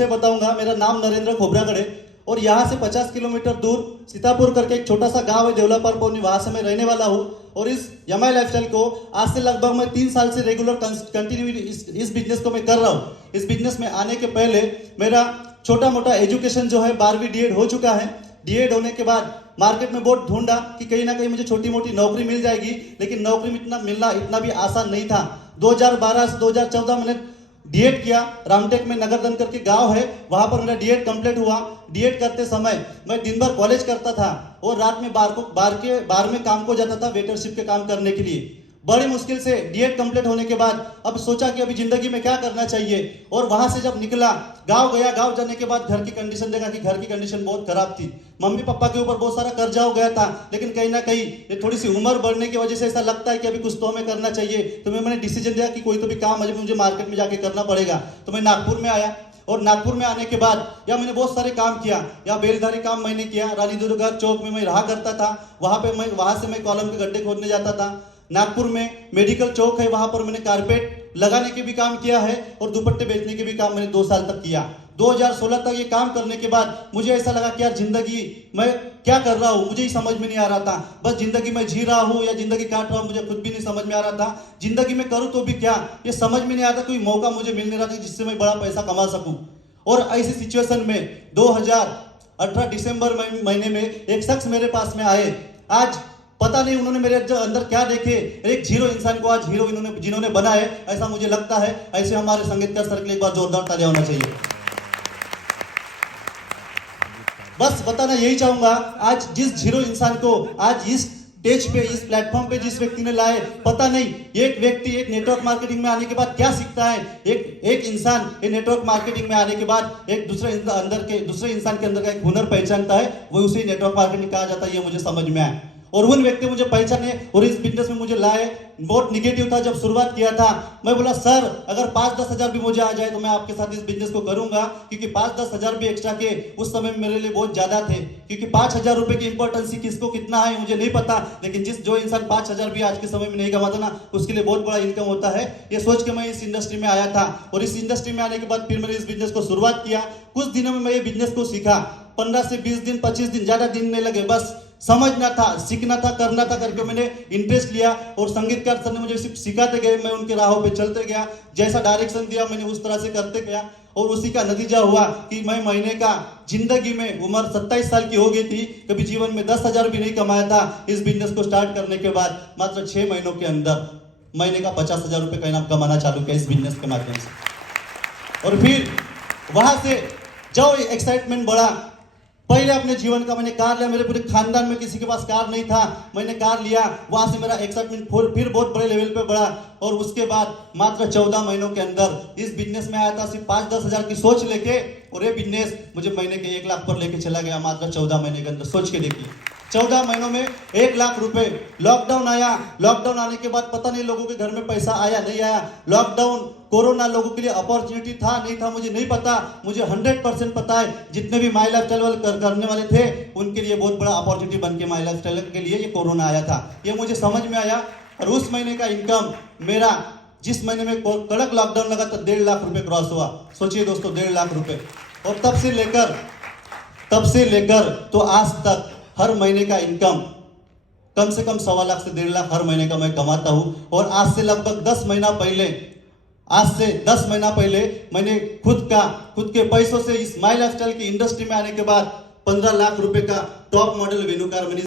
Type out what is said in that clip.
से बताऊंगा। मेरा नाम नरेंद्र खोबरागढ़ है और यहाँ से 50 किलोमीटर दूर सीतापुर करके एक छोटा सा गांव है देवलापर पौनी, वहां से मैं रहने वाला हूँ। और इस यमाई लाइफस्टाइल को आज से लगभग मैं 3 साल से रेगुलर कंटिन्यू इस बिजनेस को मैं कर रहा हूँ। इस बिजनेस में आने के पहले मेरा छोटा मोटा एजुकेशन जो है 12वीं डीएड हो चुका है। डीएड होने के बाद मार्केट में बहुत ढूंढा कि कहीं ना कहीं मुझे छोटी मोटी नौकरी मिल जाएगी, लेकिन नौकरी में मिलना इतना भी आसान नहीं था। 2012 से 2014 मैंने डीएड किया। रामटेक में नगरदन करके गांव है, वहां पर मेरा डीएड कंप्लीट हुआ। डीएड करते समय मैं दिन भर कॉलेज करता था और रात में बार में काम को जाता था वेटरशिप के काम करने के लिए। बड़ी मुश्किल से डीएड कंप्लीट होने के बाद अब सोचा कि अभी जिंदगी में क्या करना चाहिए, और वहां से जब निकला गांव गया। गांव जाने के बाद घर की कंडीशन देखा कि घर की कंडीशन बहुत खराब थी। मम्मी पापा के ऊपर बहुत सारा कर्जा हो गया था, लेकिन कहीं ना कहीं थोड़ी सी उम्र बढ़ने की वजह से ऐसा लगता है कि अभी कुछ तो हमें करना चाहिए। तो मैंने डिसीजन दिया कि कोई तो भी काम मुझे मार्केट में जाके करना पड़ेगा। तो मैं नागपुर में आया और नागपुर में आने के बाद या मैंने बहुत सारे काम किया। या बेलदारी काम मैंने किया। रानी दुर्गा चौक में मैं रहा करता था, वहां से मैं कॉलम के गड्ढे खोदने जाता था। नागपुर में मेडिकल चौक है, वहां पर मैंने कारपेट लगाने के भी काम किया है और दुपट्टे बेचने के भी काम मैंने 2 साल तक किया। 2016 तक ये काम करने के बाद मुझे ऐसा लगा कि यार जिंदगी मैं क्या कर रहा हूँ, मुझे ही समझ में नहीं आ रहा था। बस जिंदगी में जी रहा हूँ या जिंदगी काट रहा हूँ, मुझे खुद भी नहीं समझ में आ रहा था। जिंदगी में करूँ तो भी क्या, ये समझ में नहीं आता। कोई मौका मुझे मिल नहीं रहा था जिससे मैं बड़ा पैसा कमा सकूं। और ऐसी सिचुएशन में 2018 दिसंबर महीने में एक शख्स मेरे पास में आए। आज पता नहीं उन्होंने मेरे अंदर क्या देखे, एक जीरो इंसान को आज हीरो जिन्होंने बनाए, ऐसा मुझे लगता है। ऐसे हमारे संगीतकार सर के लिए एक बार जोरदार तालियां होना चाहिए। बस बताना यही चाहूंगा, आज जिस जीरो इंसान को आज इस स्टेज पे, इस प्लेटफॉर्म पे जिस व्यक्ति ने लाए, पता नहीं एक व्यक्ति एक नेटवर्क मार्केटिंग में आने के बाद क्या सीखता है। एक इंसान ये नेटवर्क मार्केटिंग में आने के बाद एक दूसरे इंसान के अंदर का एक हुनर पहचानता है, वो उसे नेटवर्क मार्केटिंग कहा जाता है। ये मुझे समझ में आया और उन व्यक्ति मुझे पहचाने और इस बिजनेस में मुझे लाए। बहुत निगेटिव था जब शुरुआत किया था। मैं बोला सर अगर 5-10 हजार भी मुझे आ जाए तो मैं आपके साथ इस बिजनेस को करूंगा, क्योंकि 5-10 हजार भी एक्स्ट्रा के उस समय मेरे लिए बहुत ज्यादा थे। क्योंकि 5,000 रुपए की इंपॉर्टेंस किसको कितना है मुझे नहीं पता, लेकिन जो इंसान 5,000 भी आज के समय में नहीं कमाता ना, उसके लिए बहुत बड़ा इनकम होता है। ये सोच के मैं इस इंडस्ट्री में आया था और इस इंडस्ट्री में आने के बाद फिर मैंने इस बिजनेस को शुरुआत किया। कुछ दिनों में मैं ये बिजनेस को सीखा। 15 से 20 दिन 25 दिन, ज्यादा दिन नहीं लगे, बस समझना था, सीखना था, करना था करके मैंने इंटरेस्ट लिया। और संगीतकार सर ने मुझे सिखाते गए, मैं उनके राहों पे चलते गया। जैसा डायरेक्शन दिया मैंने उस तरह से करते गया और उसी का नतीजा हुआ कि मैं महीने का, जिंदगी में उम्र 27 साल की हो गई थी, कभी जीवन में 10,000 भी नहीं कमाया था। इस बिजनेस को स्टार्ट करने के बाद मात्र 6 महीनों के अंदर महीने का 50,000 रुपये का कमाना चालू किया इस बिजनेस के माध्यम से। और फिर वहां से जो एक्साइटमेंट बढ़ा, पहले अपने जीवन का मैंने कार लिया। मेरे पूरे खानदान में किसी के पास कार नहीं था, मैंने कार लिया। वहां से मेरा एक्साइटमेंट फिर बहुत बड़े लेवल पे बढ़ा और उसके बाद मात्र 14 महीनों के अंदर इस बिजनेस में आया था सिर्फ 5-10 हजार की सोच लेके, और ये बिजनेस मुझे महीने के 1 लाख पर लेके चला गया मात्र 14 महीने के अंदर। सोच के देखिए 14 महीनों में 1 लाख रुपए। लॉकडाउन आया, लॉकडाउन आने के बाद पता नहीं लोगों के घर में पैसा आया नहीं आया। लॉकडाउन कोरोना लोगों के लिए अपॉर्चुनिटी था नहीं था मुझे नहीं पता, मुझे 100% पता है जितने भी माई लाइफस्टाइल वाले करने वाले थे उनके लिए बहुत बड़ा अपॉर्चुनिटी बन के माई लाइफस्टाइल के लिए ये कोरोना आया था। ये मुझे समझ में आया और उस महीने का इनकम मेरा, जिस महीने में कड़क लॉकडाउन लगा तो 1.5 लाख रुपए क्रॉस हुआ। सोचिए दोस्तों 1.5 लाख रुपए। और तब से लेकर तो आज तक हर महीने का इनकम कम से कम 1.25 लाख से 1.5 लाख हर महीने का मैं कमाता हूं। और आज से लगभग 10 महीना पहले मैंने खुद के पैसों से इस माई लाइफस्टाइल की इंडस्ट्री में आने के बाद 15 लाख रुपए का टॉप मॉडल वेन्यू कार मैंने